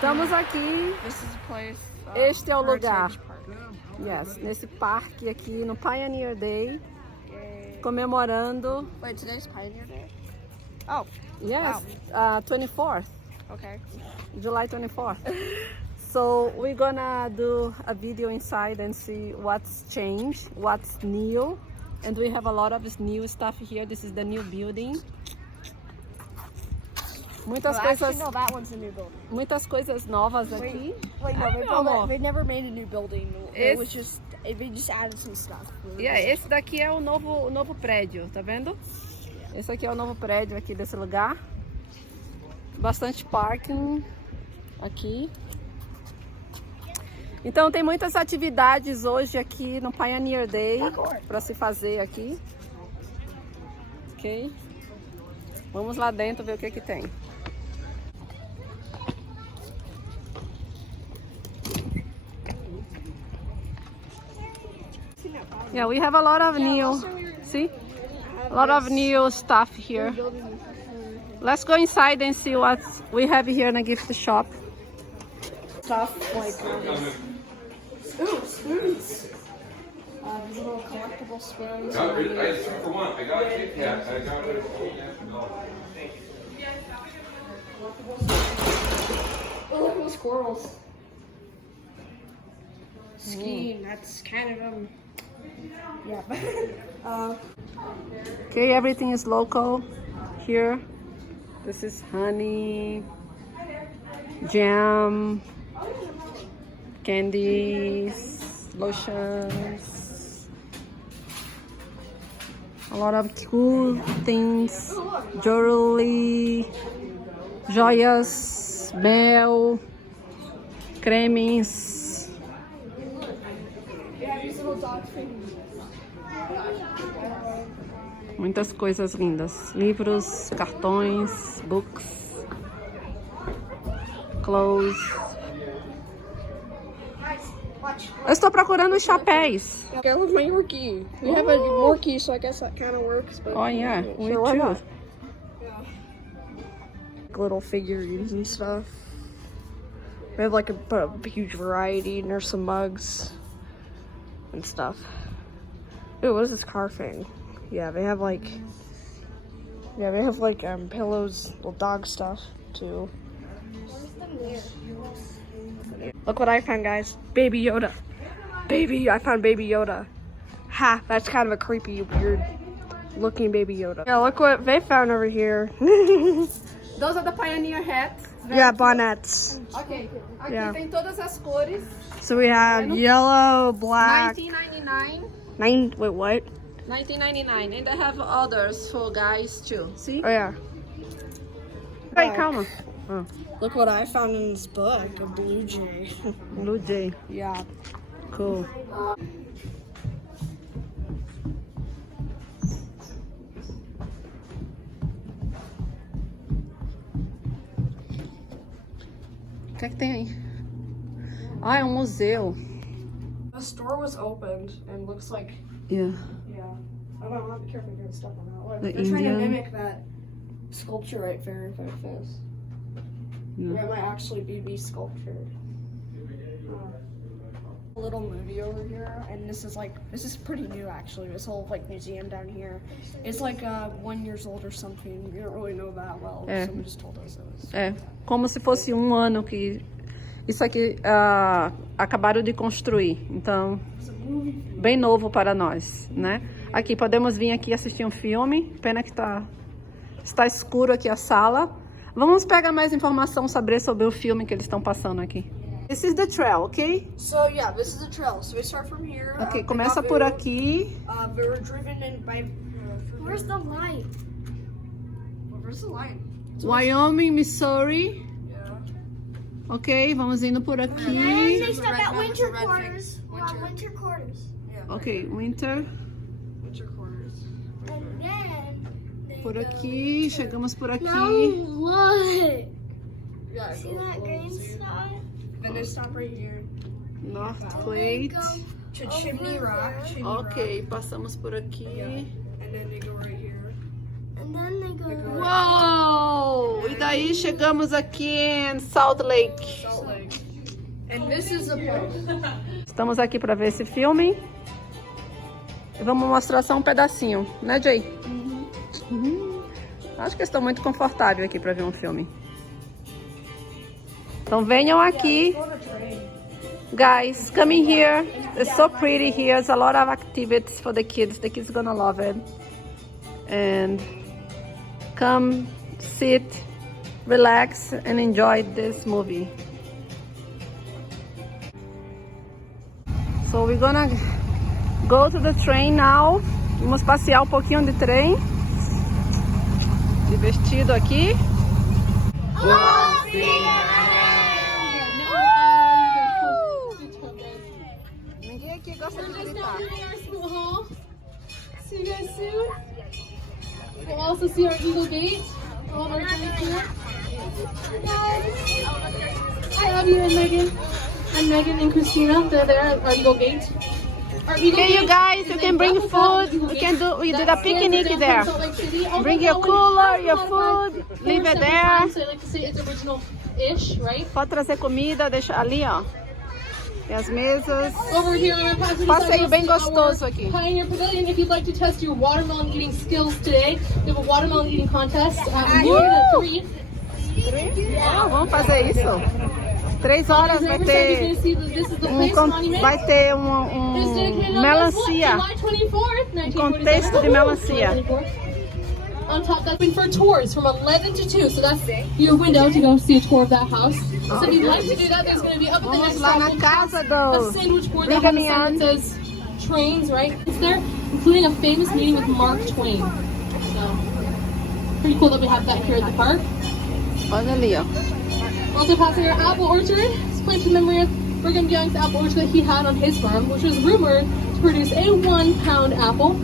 Estamos aqui. Este é o lugar. Yes, nesse parque aqui no Pioneer Day, comemorando. Wait, today's Pioneer Day? Oh, yes, 24th. Okay. July 24th. So we're gonna do a video inside and see what's changed, what's new, and we have a lot of new stuff here. This is the new building. Muitas coisas. Actually, no, that one's a new building. Muitas coisas novas aqui. Wait, no, they never made a new building. It was just, they just added some stuff. Esse daqui é o novo prédio, tá vendo? Esse aqui é o novo prédio aqui desse lugar. Bastante parking aqui. Então tem muitas atividades hoje aqui no Pioneer Day para se fazer aqui. Ok? Vamos lá dentro ver o que tem. Yeah, we have a lot of new, see? A lot of new stuff here. Let's go inside and see what we have here in a gift shop. Stuff like spoons. These little collectible spoons. I just for one. I got a Kit Kat. I got it. Oh, look at those squirrels. Skiing. That's kind of yeah. Okay, everything is local here. This is honey, jam, candies, lotions, a lot of cool things, jewelry, joias, mel, cremes. Yeah, these little dog things. Muitas coisas lindas. Livros, cartões, books, clothes. Eu estou procurando os chapéus. I love my Yorkie. We have a Yorkie, so I guess that kind of works. But Oh yeah, we sure, why too. not? Yeah. Little figurines and stuff. We have like a huge variety, and there's some mugs and stuff. Ooh, what is this car thing? Yeah, they have like pillows, little dog stuff too. Look what I found, guys. Baby Yoda. I found Baby Yoda. Ha, that's kind of a creepy, weird looking Baby Yoda. Yeah, look what they found over here. Those are the Pioneer hats. Yeah, bonnets. Ok, aqui Yeah. tem todas as cores. So we have yellow, black. 1999. Wait, what? 1999, and I have others for guys too. See? Oh yeah. Hey, calma. Look what I found in this book, a blue jay. Blue Jay. Yeah. Cool. O que é que tem aí? Ah, é um museu. The store was opened and looks like, Yeah. yeah. I don't know, be careful getting stuff on that. Look, The they're trying to Indian. mimic that sculpture right there, if it fits. Yeah. That might actually be sculpture. A little movie over here, and this is pretty new actually. This whole like museum down here, it's like 1 year old or something. We don't really know that well. É. Someone just told us it was. É, como se fosse um ano que isso aqui acabaram de construir. Então, bem novo para nós, né? Aqui, podemos vir aqui assistir um filme. Pena que está escuro aqui a sala. Vamos pegar mais informação sobre o filme que eles estão passando aqui. This is the trail, ok? So yeah, this is the trail. So we start from here. Ok, começa por aqui. We were driven in by. Where's the light? Where's the line? Wyoming, Missouri. Yeah. Ok, vamos indo por And aqui. they stop red at one, winter it's a red quarters. thing. We're on Winter. winter quarters. Yeah. Ok, winter. Winter quarters. And then they Por go- aqui, chegamos por aqui. No, look. Yeah. See go that close green here. spot? Then they stop right here. North They Plate. go To Chimney Rock. Chimney Ok, passamos por aqui. Rock. And then they go right here. and then they go. Uou! e daí chegamos aqui em Salt Lake. And this is the park. Estamos aqui para ver esse filme. E vamos mostrar só um pedacinho, né, Jay? Acho que estou muito confortável aqui para ver um filme. Então venham aqui. Guys, come in here. It's so pretty here. There's a lot of activities for the kids. The kids are gonna love it. And come, sit, relax, and enjoy this movie. So we're gonna go to the train now. Vamos passear um pouquinho de trem. Divertido aqui. Ninguém aqui gosta de gritar. See you guys soon. We'll also see our Eagle Gate. All of our friends here. Hi, Abby and Megan. And Megan and Christina. They're there at our Eagle Gate. Okay, you guys, you can bring food. We did a picnic there. Bring your cooler, your food, leave it there. So I like to say it's original-ish, right? Pode trazer comida, deixa ali, ó. E as mesas. Over here on our passenger Passeio side, bem you'll see gostoso our aqui. Pioneer Pavilion. If you'd like to test your watermelon eating skills today, we have a watermelon eating contest at noon at 3. Ah, vamos fazer isso. 3 horas vai ter melancia. Contexto de melancia. On top, that's been for tours from 11 to 2, so that's your window to go see a tour of that house. So if you'd like to do that, there's going to be up at the next Vamos lá na casa do... a sandwich board that has a sign that says trains, right? It's there, including a famous meeting with Mark Twain. So, pretty cool that we have that here at the park. Olha ali, ó. Also passing our apple orchard. It's planted in memory of Brigham Young's apple orchard that he had on his farm, which was rumored to produce a 1-pound apple.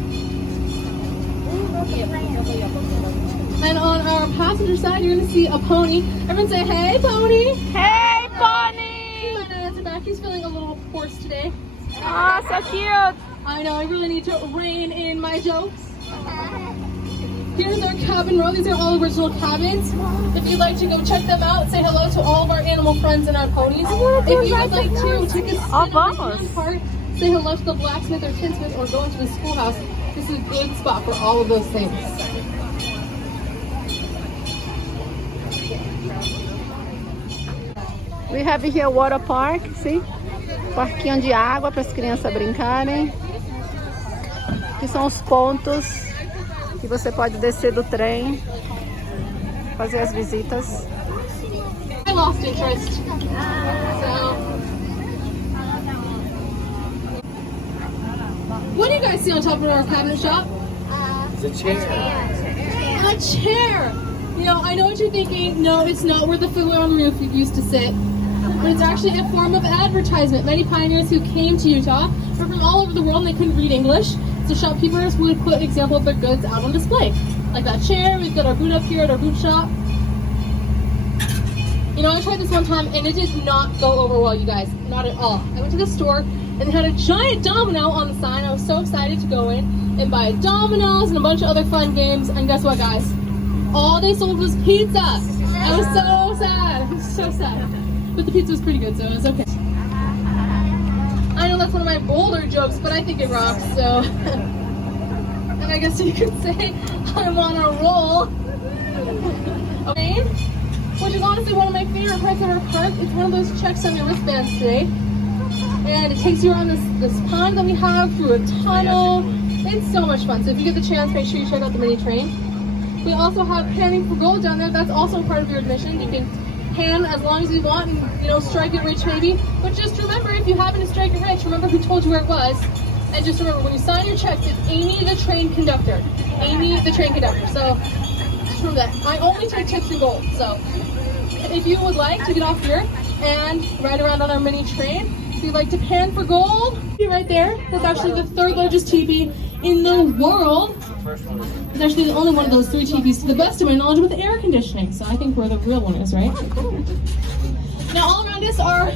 And on our passenger side, you're going to see a pony. Everyone say, hey, pony! Hey, pony! My dad's back. He's feeling a little hoarse today. Oh, so cute! I know, I really need to rein in my jokes. Here's our cabin row. These are all original cabins. If you'd like to go check them out, say hello to all of our animal friends and our ponies. If you would like to take a spin on the park, say hello to the blacksmith or tinsmith, or go into the schoolhouse. This is a good spot for all of those things. We have here water park, see? Parquinho de água para as crianças brincarem. Aqui são os pontos que você pode descer do trem, fazer as visitas. I lost interest. So, what do you guys see on top of our cabinet shop? It's a chair. A chair. You know, I know what you're thinking. No, it's not where the fiddler on the roof used to sit. But it's actually a form of advertisement. Many pioneers who came to Utah were from all over the world and they couldn't read English. So shopkeepers would put an example of their goods out on display. Like that chair, we've got our boot up here at our boot shop. You know, I tried this one time and it did not go over well, you guys. Not at all. I went to the store and it had a giant domino on the sign. I was so excited to go in and buy dominoes and a bunch of other fun games. And guess what, guys? All they sold was pizza. I was so sad. I was so sad. But the pizza was pretty good, so it was okay. I know that's one of my bolder jokes, but I think it rocks, so. And I guess you could say I'm on a roll. Okay, which is honestly one of my favorite parts of our park. It's one of those checks on your wristbands today. And it takes you around this pond that we have through a tunnel. It's so much fun. So if you get the chance, make sure you check out the mini train. We also have panning for gold down there. That's also part of your admission. You can pan as long as you want and, you know, strike it rich maybe. But just remember, if you happen to strike it rich, remember who told you where it was. And just remember, when you sign your checks, it's Amy the train conductor. Amy the train conductor. So just remember that. I only take tips in gold. So if you would like to get off here and ride around on our mini train, if you'd like to pan for gold, right there. That's actually the 3rd largest teepee in the world. It's actually the only one of those 3 teepees, to the best of my knowledge, with air conditioning. So I think we're the real winners, right? Now all around behind us are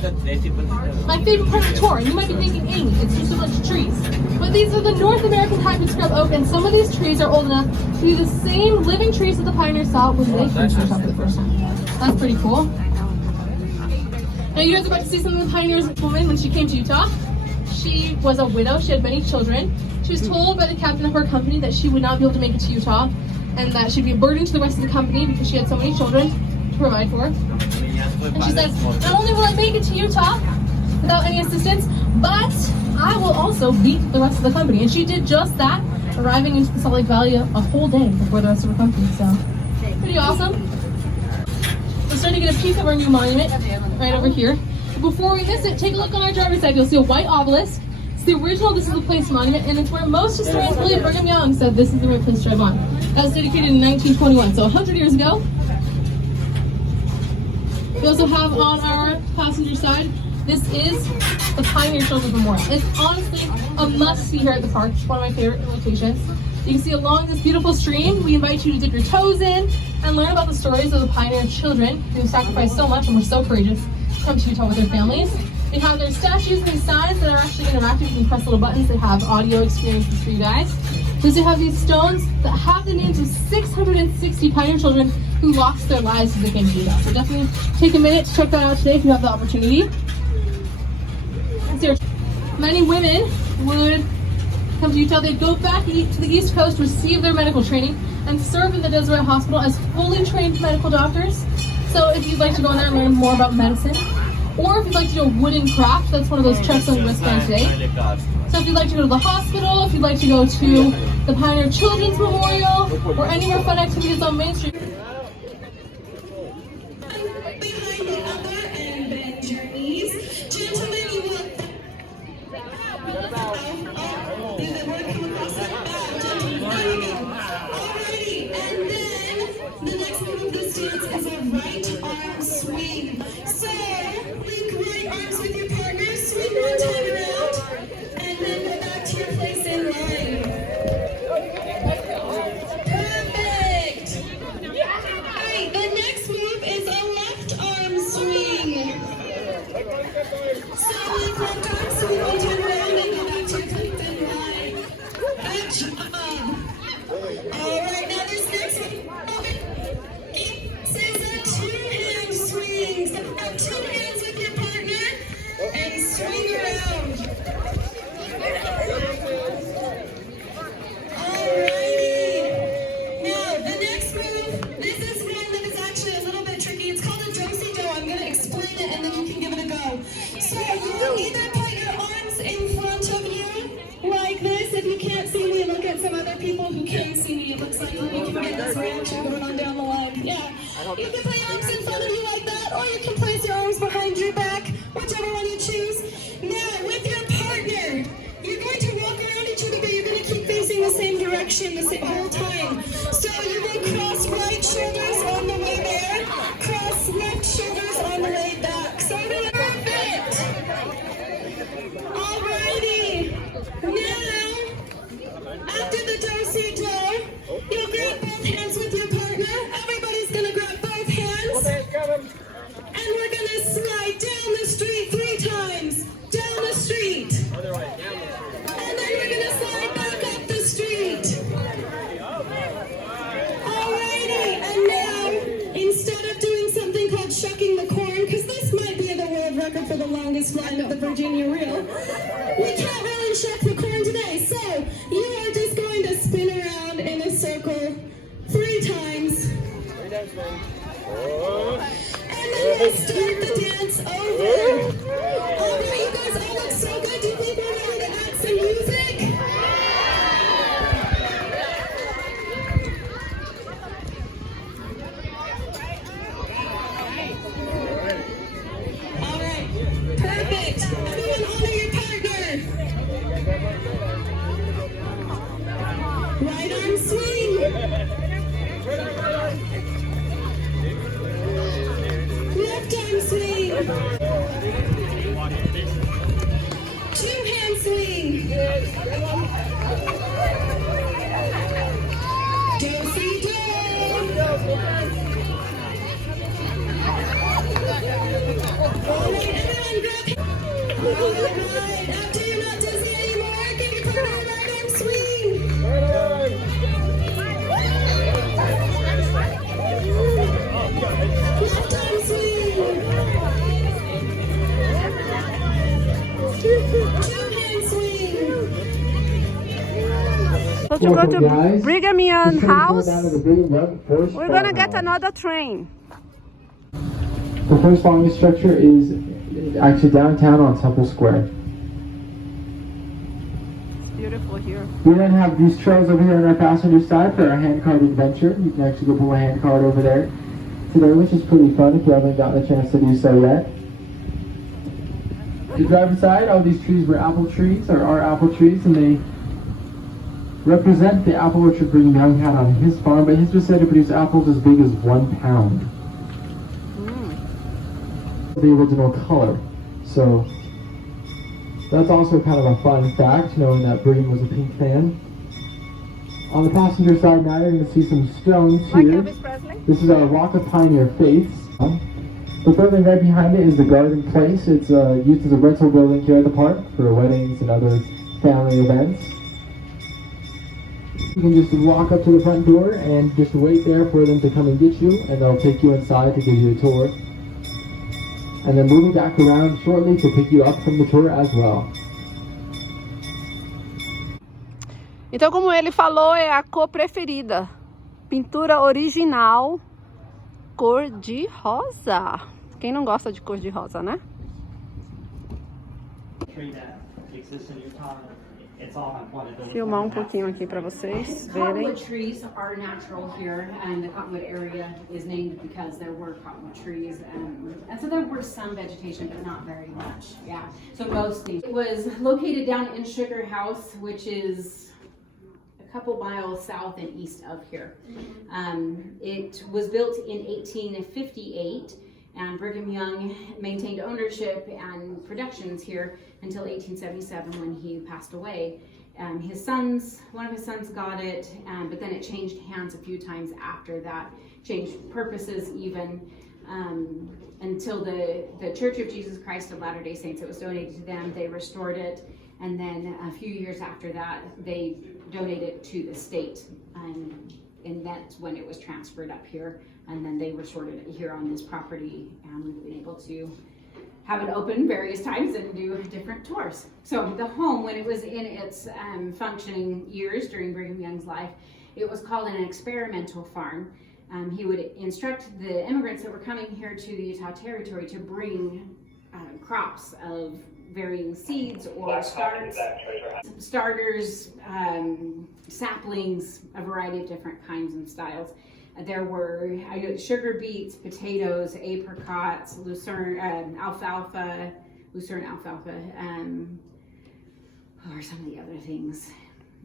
my favorite part of the tour. You might be thinking, Amy, it's just a bunch of trees. But these are the North American hybrid scrub oak, and some of these trees are old enough to be the same living trees that the pioneers saw when they came to Utah for the first time. That's pretty cool. Now you guys are about to see some of the pioneers woman when she came to Utah. She was a widow, she had many children. She was told by the captain of her company that she would not be able to make it to Utah and that she'd be a burden to the rest of the company because she had so many children to provide for. And she says, not only will I make it to Utah without any assistance, but I will also beat the rest of the company. And she did just that, arriving into the Salt Lake Valley a whole day before the rest of her company. So, pretty awesome. We're starting to get a piece of our new monument right over here. Before we miss it, take a look on our driver's side. You'll see a white obelisk. It's the original This Is the Place monument, and it's where most historians believe Brigham Young said this is the right place to drive on. That was dedicated in 1921, so 100 years ago. We also have on our passenger side, this is the Pioneer Children's Memorial. It's honestly a must-see here at the park. It's one of my favorite locations. You can see along this beautiful stream, we invite you to dip your toes in and learn about the stories of the pioneer children who sacrificed so much and were so courageous to come to Utah with their families. They have their statues and these signs that are actually interactive. You can press little buttons. They have audio experiences for you guys. We also have these stones that have the names of 660 pioneer children who lost their lives as they came to Utah. So definitely take a minute to check that out today if you have the opportunity. Many women would come to Utah. They'd go back to the East Coast, receive their medical training, and serve in the Deseret Hospital as fully trained medical doctors. So if you'd like to go in there and learn more about medicine, or if you'd like to do a wooden craft, that's one of those treks on the wristband today. So if you'd like to go to the hospital, if you'd like to go to the Pioneer Children's Memorial, or any more fun activities on Main Street. The next move of this dance is a right arm swing. So, link right arms with your partner, swing one time around, and then go back to your place in line. Perfect! Alright, the next move is a left arm swing. So, link left arm, swing one time around, and go back to your place in line. Good job! Alright, now this next one. Two-hand swings. Have two hands with your partner and swing around. Alrighty. Now, the next move, this is one that is actually a little bit tricky. It's called a do-si-do. I'm going to explain it and then you can give it a go. So you will either put your arms in front of you like this. If you can't see me, look at some other people who can see me. It looks like we can get this reaction going on down the line. Yeah. You can put your arms in front of you like that, or you can place your arms behind your back, whichever one you choose. Now, with your partner, you're going to walk around each other, but you're going to keep facing the same direction the whole time. So you will cross right shoulders on the way there, cross left shoulders on the way back. So perfect! Alrighty! Now, after the do-si-do, you'll grab both hands with your partner. Everybody's going to grab both hands. And we're going to slide down the street 3 times. Down the street. And then we're going to slide back up the street. Alrighty. And now, instead of doing something called shucking the corn, because this might be the world record for the longest line of the Virginia Reel, we can't really shuck the corn today. So, you are just going to spin around in a circle 3 times. And then we'll start the dance over. Alright, you guys all look so good. Do you think we're ready to add some music? Alright, perfect. Everyone honor your partner. Right arm swing. Left arm swing. 2-hand swing. Do-si-do. Alright. to go to guys. Brigham Young Just gonna go house. down to the Brigham Young Forest We're gonna get Farmhouse. another train. The first farming structure is actually downtown on Temple Square. It's beautiful here. We then have these trails over here on our passenger side for our handcart adventure. You can actually go pull a handcart over there today, which is pretty fun if you haven't gotten a chance to do so yet. The driver's side, all these trees were apple trees, or are apple trees, and they represent the apple orchard Brigham Young had on his farm, but his was said to produce apples as big as 1 pound. The original color. So that's also kind of a fun fact, knowing that Brigham was a pink fan. On the passenger side now, you're going to see some stones Like here. Elvis Presley? This is our Walk of Pioneer Faiths. The building right behind it is the Garden Place. It's used as a rental building here at the park for weddings and other family events. You can just walk up to the front door and just wait there for them to come and get you, and they'll take you inside to give you a tour. And then moving back around shortly to pick you up from the tour as well. Então, como ele falou, é a cor preferida. Pintura original, cor de rosa. Quem não gosta de cor de rosa, né? Filmar pouquinho aqui para vocês verem. Cottonwood trees are natural here, and the Cottonwood area is named because there were cottonwood trees, and so there were some vegetation, but not very much. Yeah, so mostly. It was located down in Sugar House, which is a couple miles south and east of here. It was built in 1858, and Brigham Young maintained ownership and productions here until 1877 when he passed away. One of his sons got it, but then it changed hands a few times after that, changed purposes even, until the Church of Jesus Christ of Latter-day Saints, it was donated to them, they restored it, and then a few years after that, they donated it to the state, and that's when it was transferred up here, and then they restored it here on this property, and we've been able to have it open various times and do different tours. So the home, when it was in its functioning years during Brigham Young's life, it was called an experimental farm. He would instruct the immigrants that were coming here to the Utah Territory to bring crops of varying seeds or starters, saplings, a variety of different kinds and styles. There were sugar beets, potatoes, apricots, lucerne alfalfa, or some of the other things.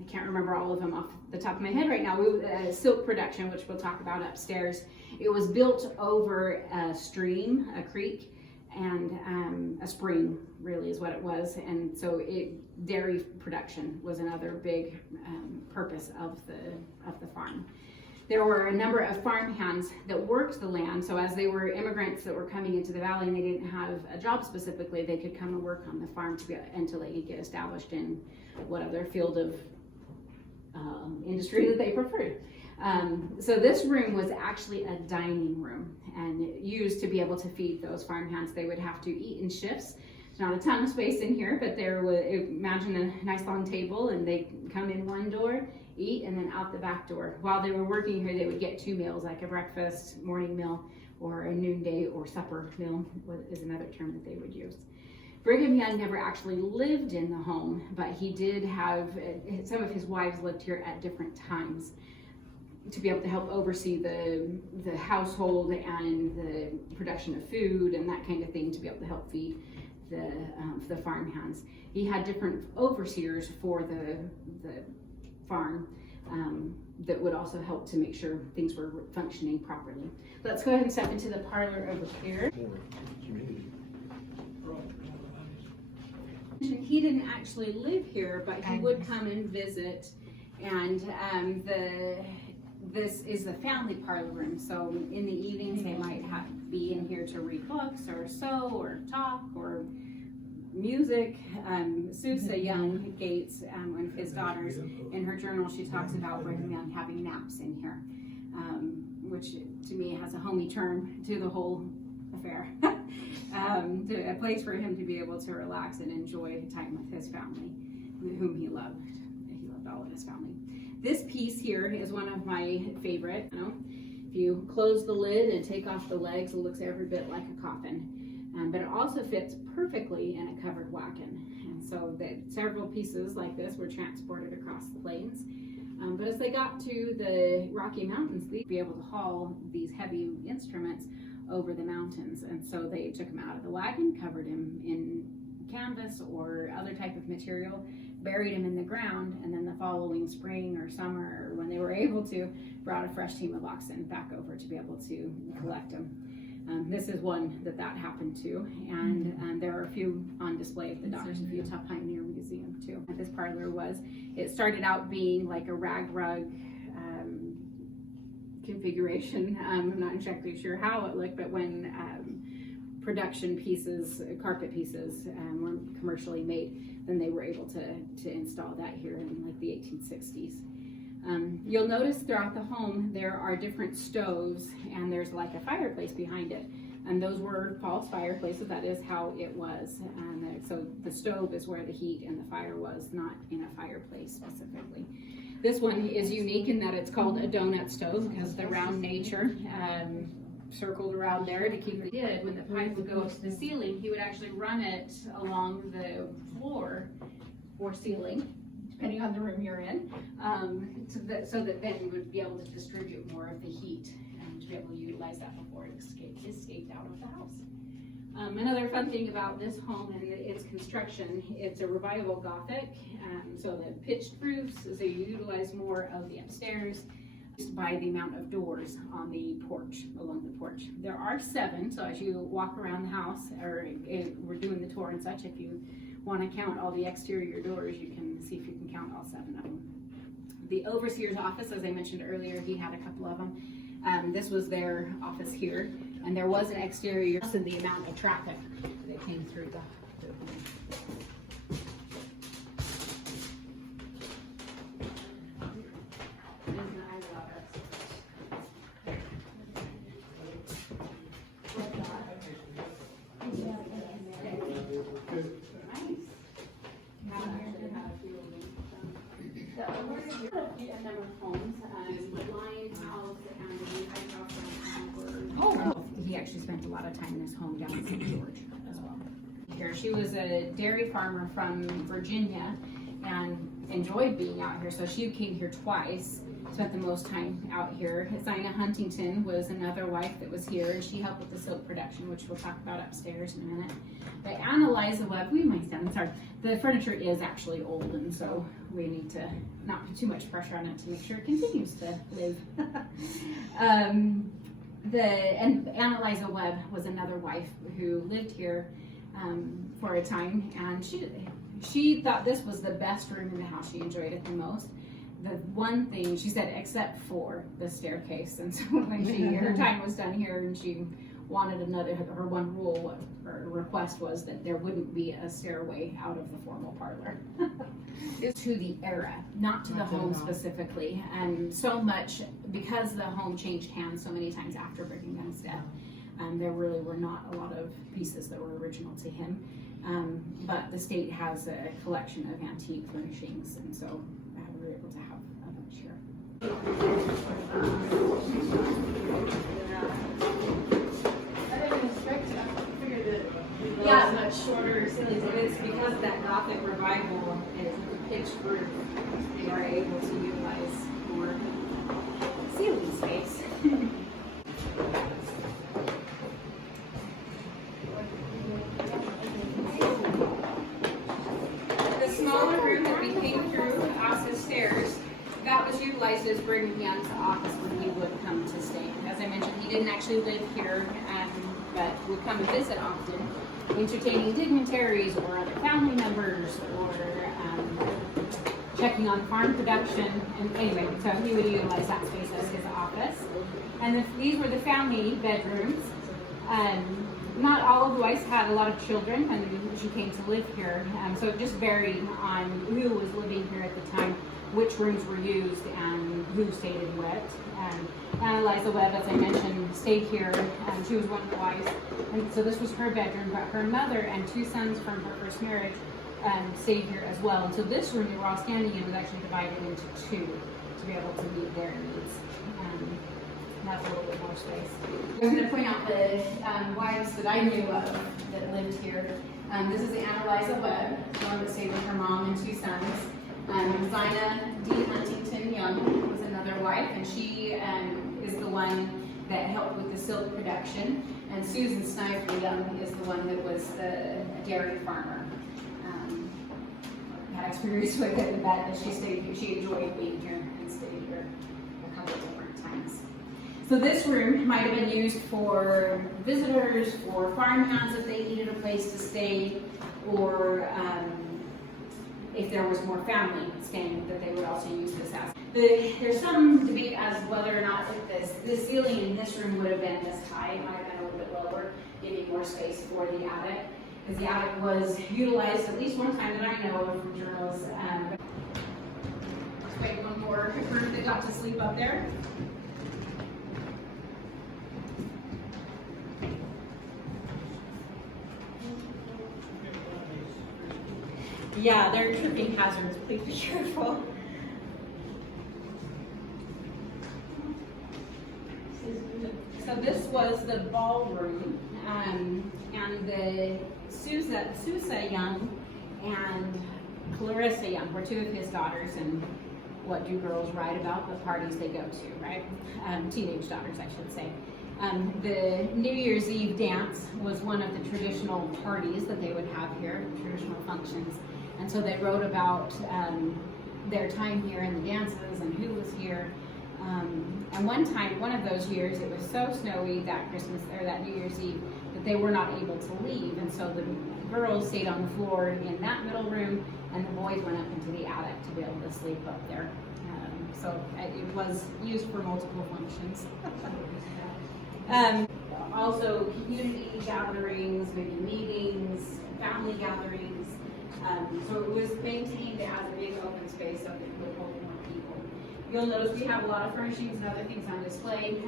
I can't remember all of them off the top of my head right now. Silk production, which we'll talk about upstairs. It was built over a stream, a creek, and a spring really is what it was. And so dairy production was another big purpose of the farm. There were a number of farm hands that worked the land, so as they were immigrants that were coming into the valley and they didn't have a job specifically, they could come and work on the farm until they could get established in what other field of industry that they preferred. So this room was actually a dining room and used to be able to feed those farm hands. They would have to eat in shifts. There's not a ton of space in here, but there was, imagine a nice long table, and they come in one door, eat, and then out the back door. While they were working here, they would get 2 meals, like a breakfast, morning meal, or a noonday or supper meal is another term that they would use. Brigham Young never actually lived in the home, but he did have, some of his wives lived here at different times to be able to help oversee the household and the production of food and that kind of thing, to be able to help feed the farm hands. He had different overseers for the farm that would also help to make sure things were functioning properly. Let's go ahead and step into the parlor over here. He didn't actually live here, but he would come and visit, and this is the family parlor room. So in the evenings they might be in here to read books or sew or talk or music. Susa Young Gates, one of his daughters, in her journal she talks about Brigham Young having naps in here, which to me has a homey term to the whole affair. A place for him to be able to relax and enjoy time with his family, whom he loved. He loved all of his family. This piece here is one of my favorite. You know, if you close the lid and take off the legs, it looks every bit like a coffin. But it also fits perfectly in a covered wagon. And so several pieces like this were transported across the plains. But as they got to the Rocky Mountains, they'd be able to haul these heavy instruments over the mountains. And so they took him out of the wagon, covered him in canvas or other type of material, buried him in the ground, and then the following spring or summer, or when they were able to, brought a fresh team of oxen back over to be able to collect him. This is one that happened to, and there are a few on display at the Daughters of Utah Pioneer Museum too. This parlor it started out being like a rag rug configuration. I'm not exactly sure how it looked, but when production pieces, carpet pieces were commercially made, then they were able to install that here in like the 1860s. You'll notice throughout the home there are different stoves, and there's like a fireplace behind it, and those were false fireplaces. That is how it was. So the stove is where the heat and the fire was, not in a fireplace specifically. This one is unique in that it's called a donut stove because of the round nature, circled around there to keep it. When the pipe would go up to the ceiling, he would actually run it along the floor or ceiling, depending on the room you're in, so that then you would be able to distribute more of the heat and to be able to utilize that before it escaped out of the house. Another fun thing about this home and its construction, it's a revival Gothic, so the pitched roofs, so you utilize more of the upstairs by the amount of doors on the porch, along the porch. There are 7, so as you walk around the house, or we're doing the tour and such, if you want to count all the exterior doors, you can see if you can count all 7 of them. The overseer's office, as I mentioned earlier, he had a couple of them. This was their office here, and there was an exterior, and the amount of traffic that came through the He actually spent a lot of time in his home down in St. George as well. Here, she was a dairy farmer from Virginia and enjoyed being out here, so she came here twice, spent the most time out here. Zina Huntington was another wife that was here, and she helped with the silk production, which we'll talk about upstairs in a minute. But Anna Liza Webb, the furniture is actually old, and so we need to not put too much pressure on it to make sure it continues to live. And Anna Liza Webb was another wife who lived here for a time, and she thought this was the best room in the house. She enjoyed it the most. The one thing she said, except for the staircase, and so when her time was done here, and she wanted her one rule or request was that there wouldn't be a stairway out of the formal parlor. It's to the era, not to the home specifically, and so much because the home changed hands so many times after Brigham Young's death. There really were not a lot of pieces that were original to him, but the state has a collection of antique furnishings, and so we were able to have a bunch here. Yeah, much shorter ceilings, but it's because of that Gothic revival and the pitched roof, they are able to utilize more ceiling space. The smaller room that we came through off the stairs, that was utilized as Brigham Young's office when he would come to stay. As I mentioned, he didn't actually live here, but would come and visit often, entertaining dignitaries or other family members, or checking on farm production. And anyway, so he would utilize that space as his office. And these were the family bedrooms. Not all of the wives had a lot of children when she came to live here, so it just varied on who was living here at the time, which rooms were used, and who stayed in what. Anna Liza Webb, as I mentioned, stayed here. She was one of the wives, and so this was her bedroom, but her mother and 2 sons from her first marriage stayed here as well. And so this room that we're all standing in was actually divided into 2. to be able to meet their needs. That's a little bit more space. I'm going to point out the wives that I knew of that lived here. This is Anna Liza Webb, the one that stayed with her mom and 2 sons. Zina D. Huntington Young was another wife, and she is the one that helped with the silk production. And Susan Snively Young is the one that was the dairy farmer. Had experience with it, but she stayed here. She enjoyed being here and stayed here a couple different times. So this room might have been used for visitors, for farmhands if they needed a place to stay, or if there was more family staying, that they would also use this as. There's some debate as whether or not if the ceiling in this room would have been this high. It might have been a little bit lower, giving more space for the attic, because the attic was utilized at least one time that I know of from journals. Wait, one more group that got to sleep up there. Yeah, they're tripping hazards. Please be careful. So this was the ballroom, and the Susa Young and Clarissa Young were 2 of his daughters, and what do girls write about? The parties they go to, right? Teenage daughters, I should say. The New Year's Eve dance was one of the traditional parties that they would have here, traditional functions. And so they wrote about their time here and the dances and who was here. And one time, one of those years, it was so snowy that Christmas or that New Year's Eve that they were not able to leave. And so the girls stayed on the floor in that middle room, and the boys went up into the attic to be able to sleep up there. So it was used for multiple functions. Also community gatherings, maybe meetings, family gatherings. So it was maintained as a big open space so that it would hold more people. You'll notice we have a lot of furnishings and other things on display,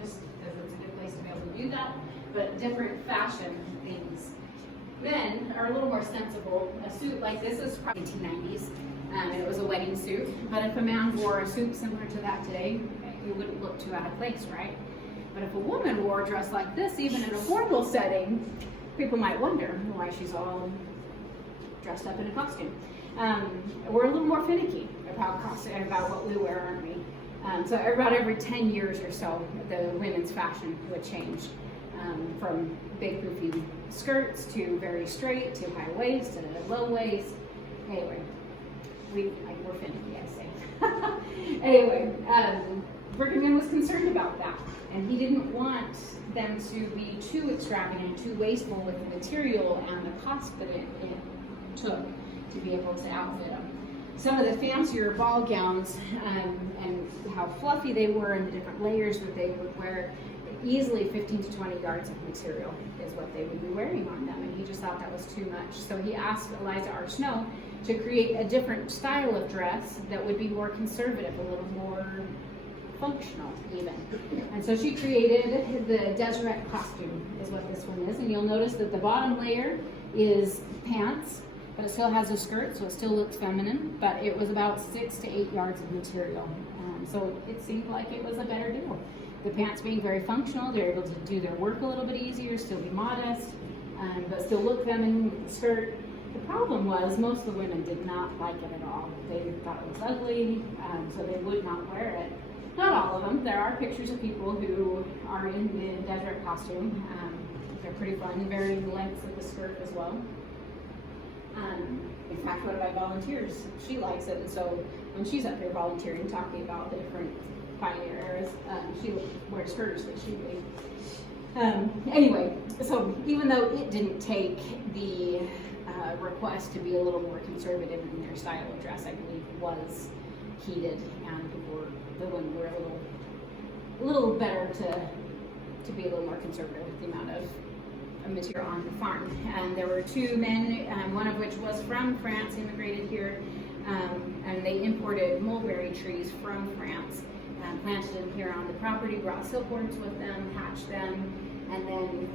just because it's a good place to be able to do that, but different fashion things. Men are a little more sensible. A suit like this is probably 1990s, and it was a wedding suit, but if a man wore a suit similar to that today, it wouldn't look too out of place, right? But if a woman wore a dress like this, even in a formal setting, people might wonder why she's all dressed up in a costume. We're a little more finicky about what we wear, aren't we? So about every 10 years or so, the women's fashion would change from big poofy skirts to very straight to high waist and a low waist. Anyway, we're finicky, I say. Anyway, Brigham was concerned about that, and he didn't want them to be too extravagant, too wasteful with the material and the cost that it took to be able to outfit them. Some of the fancier ball gowns and how fluffy they were and the different layers that they would wear, easily 15 to 20 yards of material is what they would be wearing on them, and he just thought that was too much. So he asked Eliza R. Snow to create a different style of dress that would be more conservative, a little more functional even. And so she created the Deseret costume is what this one is, and you'll notice that the bottom layer is pants, but it still has a skirt, so it still looks feminine, but it was about 6 to 8 yards of material. So it seemed like it was a better deal. The pants being very functional, they're able to do their work a little bit easier, still be modest, but still look feminine with the skirt. The problem was most of the women did not like it at all. They thought it was ugly, so they would not wear it. Not all of them. There are pictures of people who are in the Deseret costume. They're pretty fun, varying lengths of the skirt as well. In fact, one of my volunteers, she likes it, and so when she's up here volunteering, talking about the different pioneer eras, she wears hers that she made. Anyway, so even though it didn't take the request to be a little more conservative in their style of dress, I believe was heeded, and the women were a little better to be a little more conservative with the amount of material on the farm. And there were 2 men, one of which was from France, immigrated here, and they imported mulberry trees from France, planted them here on the property, brought silkworms with them, hatched them, and then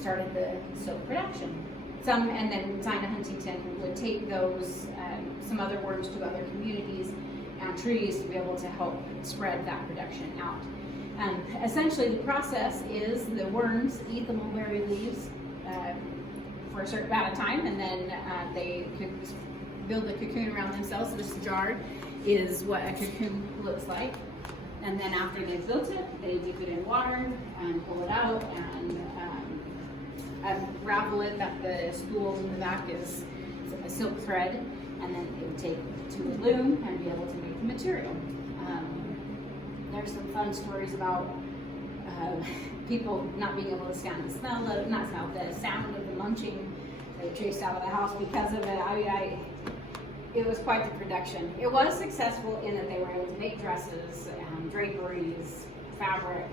started the silk production. And then Zina Huntington would take those, some other worms to other communities and trees to be able to help spread that production out. Essentially, the process is the worms eat the mulberry leaves for a certain amount of time, and then they build a cocoon around themselves. So this jar is what a cocoon looks like. And then after they've built it, they dip it in water and pull it out and unravel it. That the spools in the back is a silk thread, and then they would take it to a loom and be able to make the material. There's some fun stories about people not being able to stand the sound of the munching. They were chased out of the house because of it. It was quite the production. It was successful in that they were able to make dresses, draperies, fabric,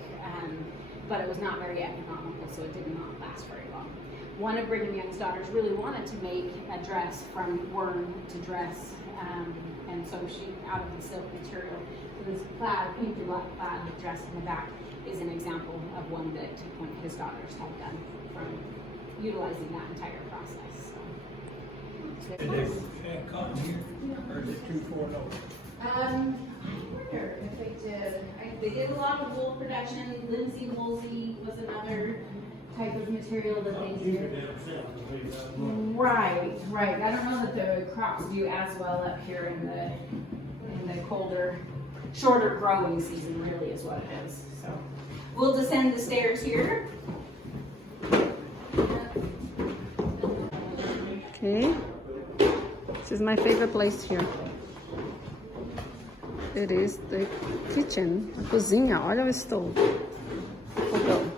but it was not very economical, so it did not last very long. One of Brigham Young's daughters really wanted to make a dress from worm to dress, and so she, out of the silk material, this pink and black plaid dress in the back is an example of one that one of his daughters had done from utilizing that entire process. So. Did they add cotton here, or is it 240? I wonder if they did a lot of wool production. Lindsay woolsey was another type of material that they did. Right. I don't know that the crops do as well up here in the colder, shorter growing season, really is what it is. So we'll descend the stairs here. Okay. This is my favorite place here. It is the kitchen, a cozinha. Olha o stove. Fogão.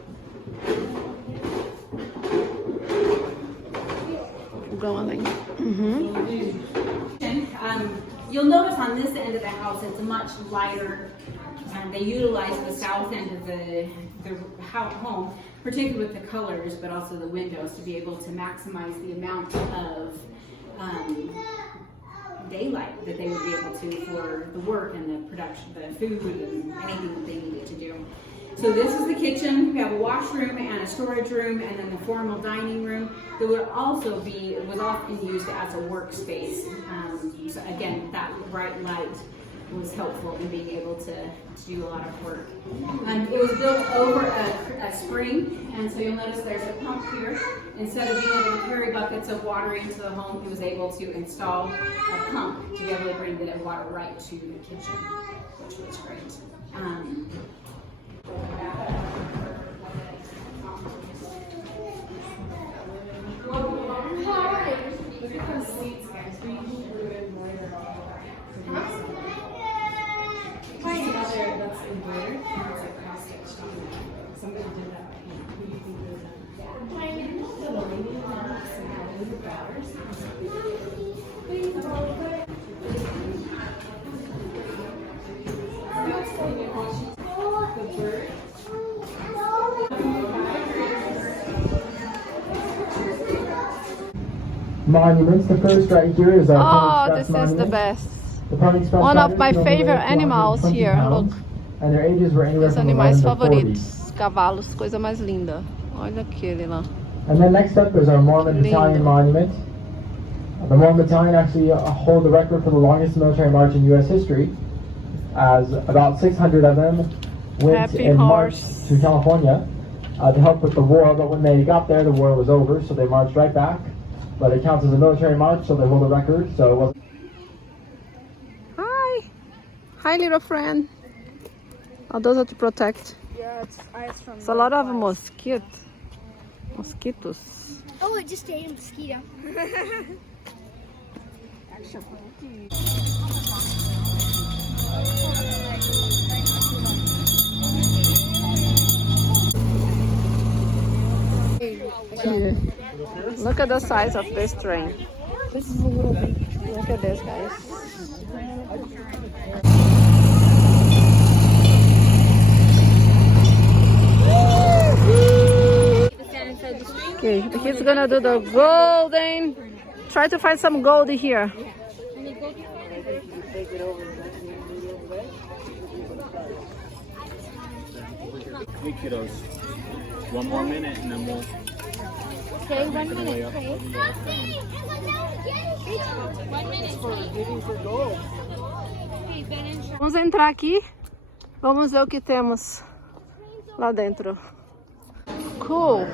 Fogão além. You'll notice on this end of the house it's much lighter. They utilize the south end of the home, particularly with the colors, but also the windows, to be able to maximize the amount of daylight that they would be able to for the work and the production, the food and anything that they needed to do. So this is the kitchen. We have a washroom and a storage room, and then the formal dining room that would also be, it was often used as a workspace. So again, that bright light was helpful in being able to do a lot of work. It was built over a spring, and so you'll notice there's a pump here. Instead of being able to carry buckets of water into the home, he was able to install a pump to be able to bring the water right to the kitchen, which was great. Monuments. The first right here is our Oh, this is the best. The Pony Express One of my riders favorite weighed animals 120 here. pounds, Look, and their ages were anywhere meus from animais 11 to 40. favoritos. Cavalos, coisa mais linda. Olha aquele lá. And then next up is our Mormon Lindo. Battalion Monument. The Mormon Battalion actually hold the record for the longest military march in U.S. history, as about 600 of them went Happy in March horse. to California to help with the war, but when they got there, the war was over, so they marched right back. But it counts as a military march, so they hold the record, so it wasn't. Hi. Hi, little friend. Oh, those are to protect. Yeah, it's ice from. It's a lot of mosquitoes. Oh, I just ate a mosquito. Here. Look at the size of this train. This is a little bit. Look at this, guys. Okay, he's gonna do the golden. Try to find some gold here. 8 kiddos. One more minute and then we'll Okay, 1 make it minute, way up. okay. 1 minute, please. Vamos entrar aqui. Vamos ver o que temos lá dentro. Cool.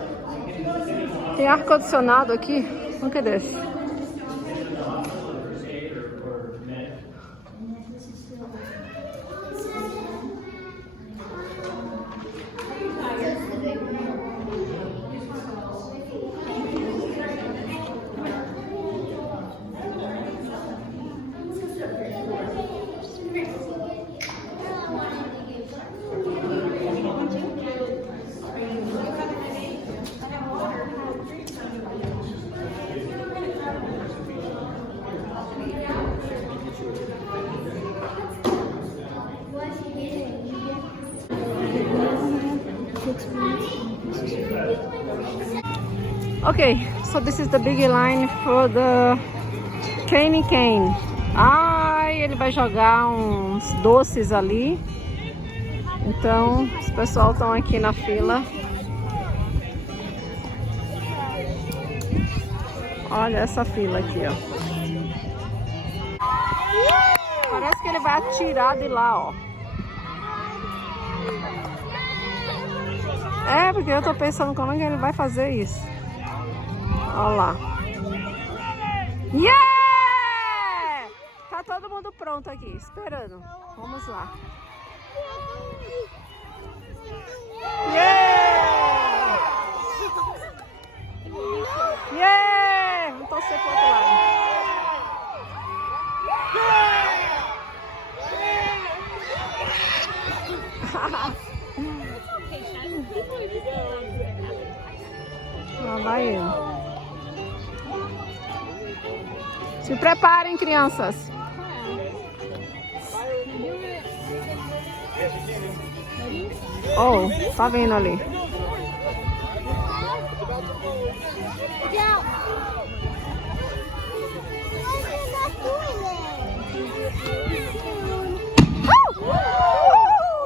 Tem ar-condicionado aqui. Vamos que desse. Okay, so this is the big line for the candy cane. Ai, ele vai jogar uns doces ali. Então, os pessoal estão aqui na fila. Olha essa fila aqui, ó. Parece que ele vai atirar de lá, ó. É, porque eu tô pensando como é que ele vai fazer isso. Olha lá. Yeah! Tá todo mundo pronto aqui, esperando. Vamos lá. Yeah! Yeah! Vamos torcer pro outro lado. Lá vai ele. Se preparem, crianças. Oh, tá vendo ali.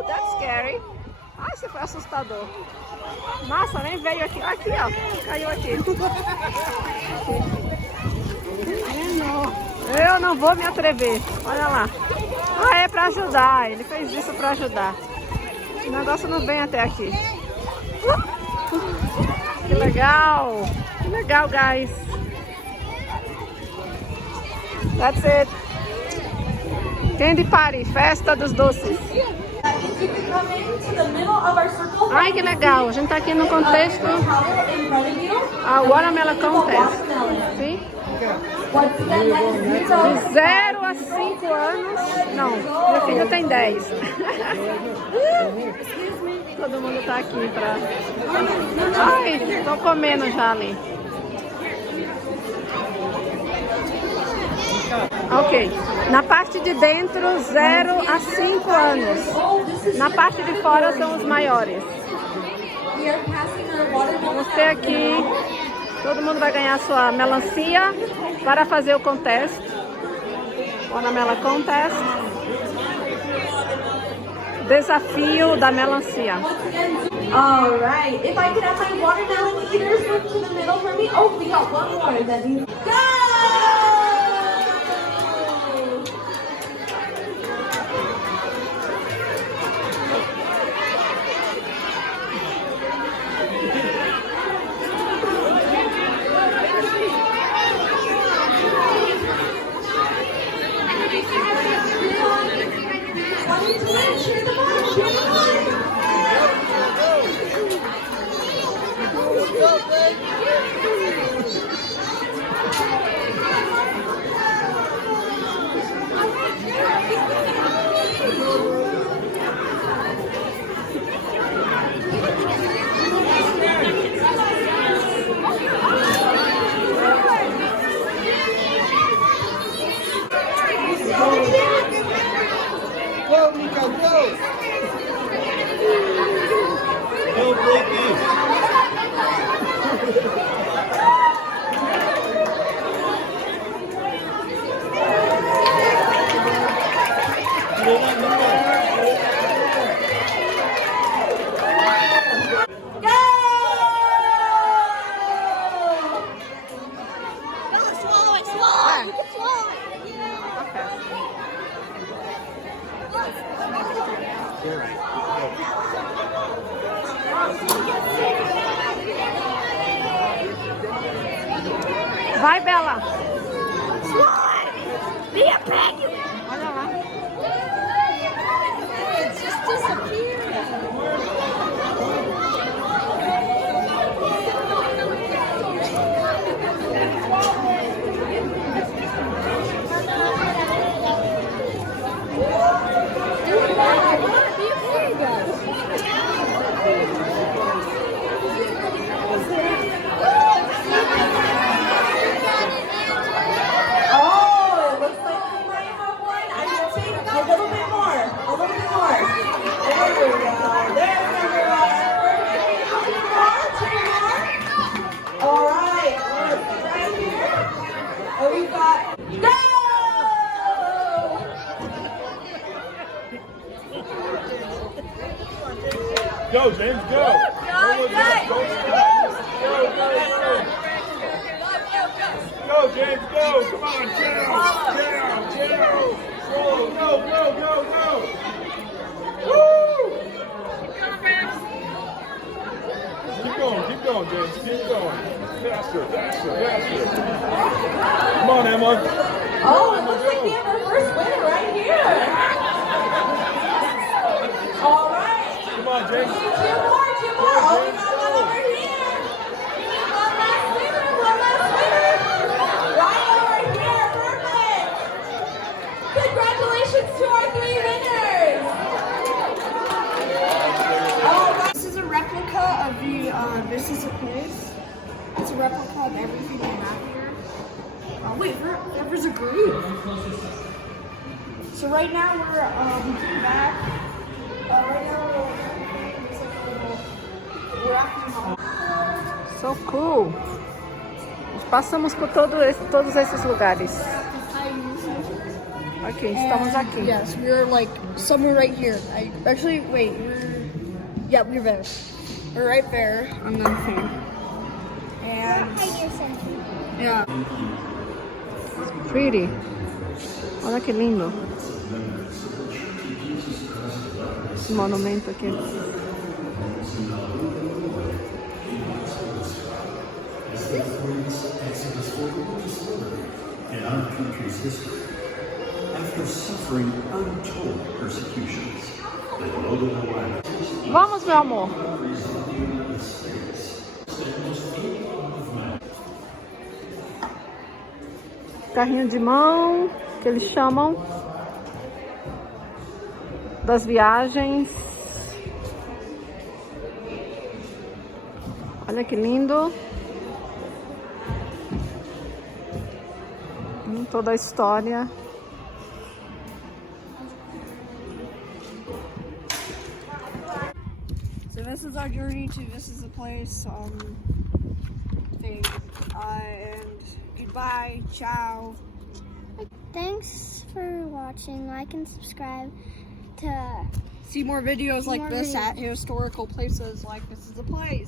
That's scary. Ai, você foi assustador. Nossa, nem veio aqui. Aqui, ó. Caiu aqui. Eu não vou me atrever. Olha lá. Ah, é pra ajudar. Ele fez isso pra ajudar. O negócio não vem até aqui. Que legal. Que legal, guys. That's it. Candy Party. Festa dos doces. Ai, que legal. A gente tá aqui no contexto a Watermelon Contest. Sim? De 0 a 5 anos. Não, meu filho tem 10. Todo mundo tá aqui pra... Ai, tô comendo já ali. Ok. Na parte de dentro, 0 a 5 anos. Na parte de fora são os maiores. Vamos ter aqui... Todo mundo vai ganhar sua melancia para fazer o contest. Watermelon Contest. Desafio da melancia. Alright, if I could have my watermelon eaters move to the middle for me. Oh, we got one more that needs... Go! Go, Nico, go! Go, Blakey! Vai, Bela. Olha lá. It's just disappeared. Oh, it looks like we might have one. I can take a little bit more. A little bit more. There we go. There's number one. Two more. All right. Right here. And we've got go! Go, James, go. Go, James, go. Come on, Joe. Go. Woo! Keep going, James. Keep going. Faster. Come on, Emma. Oh, it looks like we have our first winner right here. All right. Come on, James. Two more. Oh, we got one over here. One last winner. Right over here. Perfect. Congratulations to our 3 winners. All right. This is a replica of the This Is a Place. It's a replica of everything we have here. Oh wait, there's a group. So right now we're we came back. Right now we're acting home. So cool. Passamos por todos esses lugares. Ok, estamos aqui. Yes, we're like somewhere right here. We're there. We're right there on the thing. And yeah. Pretty. Olha que lindo. Esse monumento aqui. In our country's history, after suffering untold persecutions, the Northern Alliance Vamos, meu amor. Carrinho de mão, que eles chamam das viagens. Olha que lindo. Toda a história. So this is our journey to This Is a Place thing. And goodbye, ciao. Thanks for watching. Like and subscribe to See more videos like More this videos. at historical places like This Is a Place.